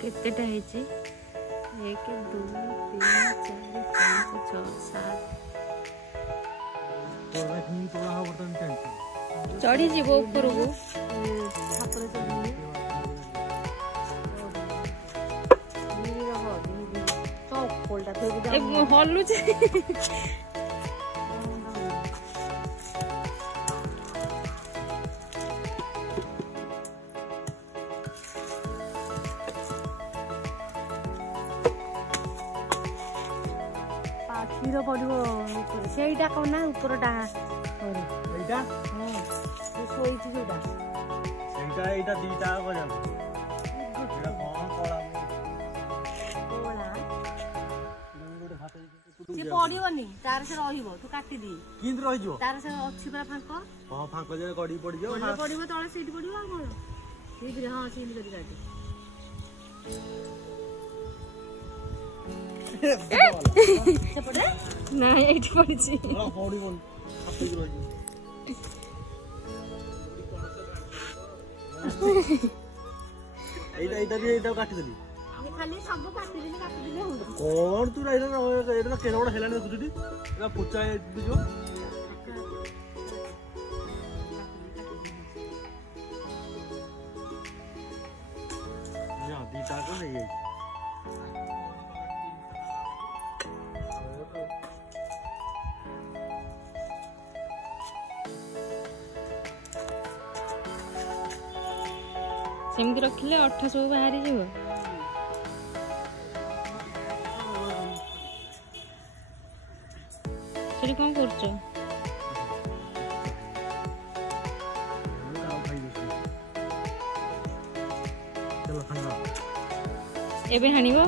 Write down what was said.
केतेटा ହେଇଛି 1 2 3 4 5 6 7 चढ़ी जीव ऊपर को हलु क्षीर पड़ो से कौन उपरटा पड़ोनी तार से रहिबो तू काटी दी किंद रहिजो तार से अछि बरा फांको हां फांको जे गडी पड़ी जाओ गडी पड़िबो तळे सीट पड़िबो आ कोन ठीक रे हां सीट करी काटी सेपटे ना एठ पड़छि हां पड़िबो आपे रहिजो एटा भी एटा काटी देली खाली सब काटी दिले हो कोन तू राइला एटा केना बडा हेलाने देखुछुटी एटा पुचा दिजो या दीटा को नहीं है सेमती रखिले 8 सब बाहरी जीव सेठी कौन करछ चलो खाना एबे हानिबो